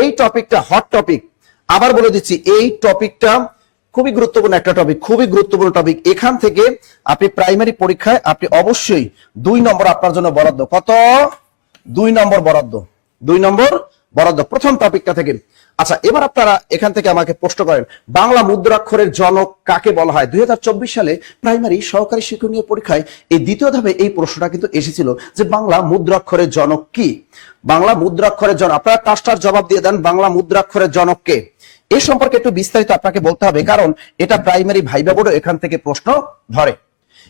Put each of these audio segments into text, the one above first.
এই টপিকটা hot topic, আবার বলে দিচ্ছি এই টপিকটা খুবই গুরুত্বপূর্ণ একটা টপিক, খুবই গুরুত্বপূর্ণ টপিক। এখান থেকে আপনি প্রাইমারি পরীক্ষায় আপনি অবশ্যই 2 নম্বর আপনার জন্য বরাদ্দ। কত? 2 নম্বর বরাদ্দ, 2 নম্বর বরাদ্দ প্রথম টপিকটা থেকে। আচ্ছা, এবার আপনারা এখান থেকে আমাকে প্রশ্ন করেন, বাংলা মুদ্রাক্ষরের জনক কাকে বলা হয়? 2024 সালে প্রাইমারি সহকারী শিক্ষণীয় পরীক্ষায় এই দ্বিতীয় ধাপে এই প্রশ্নটা কিন্তু এসেছিল যে বাংলা মুদ্রাক্ষরের জনক কি? বাংলা মুদ্রাক্ষরের জনক, আপনারা টাস্টার জবাব দিয়ে দেন, বাংলা মুদ্রাক্ষরের জনক কে? এ সম্পর্কে একটু বিস্তারিত আপনাকে বলতে হবে, কারণ এটা প্রাইমারি ভাইবা বোর্ডে এখান থেকে প্রশ্ন ধরে।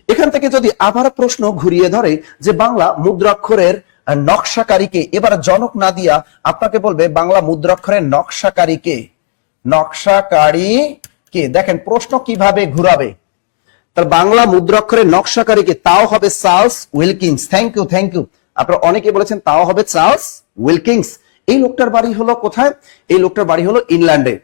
এখান থেকে যদি আবার প্রশ্ন ঘুরিয়ে ধরে যে বাংলা মুদ্রাক্ষরের নকশাকারীকে, এবার জনক না দিয়া আপনাকে বলবে বাংলা মুদ্রাক্ষরের নকশাকারীকে, নকশাকারী কে? দেখেন প্রশ্ন কিভাবে ঘুরাবে। তার বাংলা মুদ্রাক্ষরের নকশাকারীকে, তাও হবে Charles Wilkins. Thank you, thank you. আপনারা অনেকে বলেছেন তাও হবে চার্লস উইলকিন্স। এই লোকটার বাড়ি হলো কোথায়? এই লোকটার বাড়ি হলো ইংল্যান্ডে।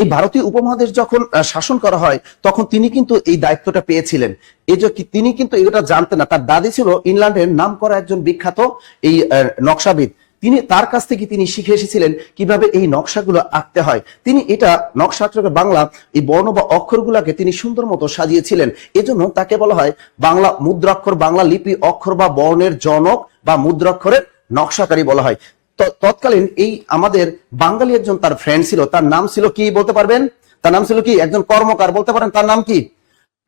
এই ভারতীয় উপমহাদেশ যখন শাসন করা হয় তখন তিনি কিন্তু এই দায়িত্বটা পেয়েছিলেন। এই যে তিনি কিন্তু এটা জানতেন না, তার দাদি ছিল ইংল্যান্ডের নাম করা একজন বিখ্যাত এই নকশাবিদ। তিনি তার কাছ থেকে তিনি শিখে এসেছিলেন কিভাবে এই নকশাগুলো আঁকতে হয়। তিনি এটা নকশা বাংলা এই বর্ণ বা অক্ষরগুলোকে তিনি সুন্দর মতো সাজিয়েছিলেন। এজন্য তাকে বলা হয় বাংলা মুদ্রাক্ষর, বাংলা লিপি অক্ষর বা বর্ণের জনক বা মুদ্রাক্ষরের নকশাকারী বলা হয়। তৎকালীন এই আমাদের বাঙালি একজন তার ফ্রেন্ড ছিল, তার নাম ছিল কি বলতে পারবেন? তার নাম ছিল কি? একজন কর্মকার, বলতে পারেন তার নাম কি?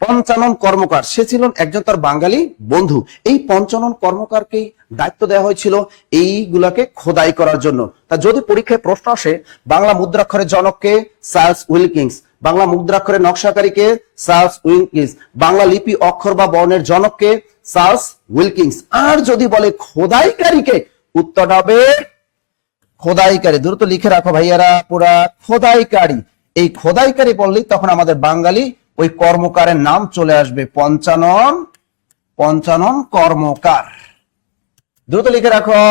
পঞ্চানন কর্মকার। সে ছিলেন একজন তার বাঙালি বন্ধু। এই পঞ্চানন কর্মকারকে দায়িত্ব দেওয়া হয়েছিল এইগুলাকে খোদাই করার জন্য। তা যদি পরীক্ষায় প্রশ্ন আসে বাংলা মুদ্রাক্ষরের জনককে, চার্লস উইলকিন্স। বাংলা মুদ্রাক্ষরের নকশাকারীকে, চার্লস উইলকিন্স। বাংলা লিপি অক্ষর বা বর্ণের জনককে, চার্লস উইলকিন্স। আর যদি বলে খোদাইকারীকে, উত্তরটা হবে খোদাইকারী। দ্রুত লিখে রাখো ভাইয়ারা, পুরা খোদাইকারী। এই খোদাইকারী বললেই তখন আমাদের বাঙালি ওই কর্মকারের নাম চলে আসবে, পঞ্চানন কর্মকার। দ্রুত লিখে রাখো।